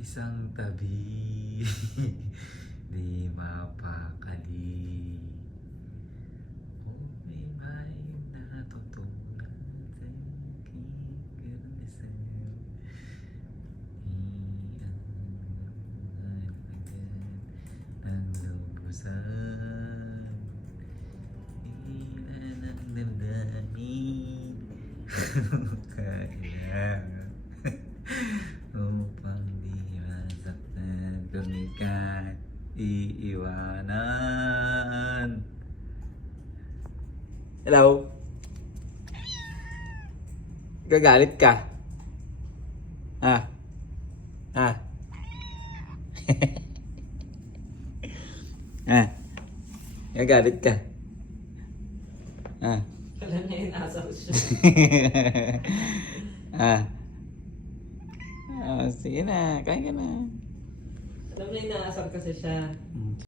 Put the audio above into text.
isang tabi, di mapakali. Oh, may natutunan sa karanasan. Ang lubusan, ilan ang damdamin, kailangan upang di masaktan kung ika'y iiwanan. Hello? Gagalit ka? Ah? Ah? Ah? Gagalit ka? Ah? Alam niya yung asaw siya. Ah? Ah, sige na, kain ka na. Alam niya yung naasar kasi siya.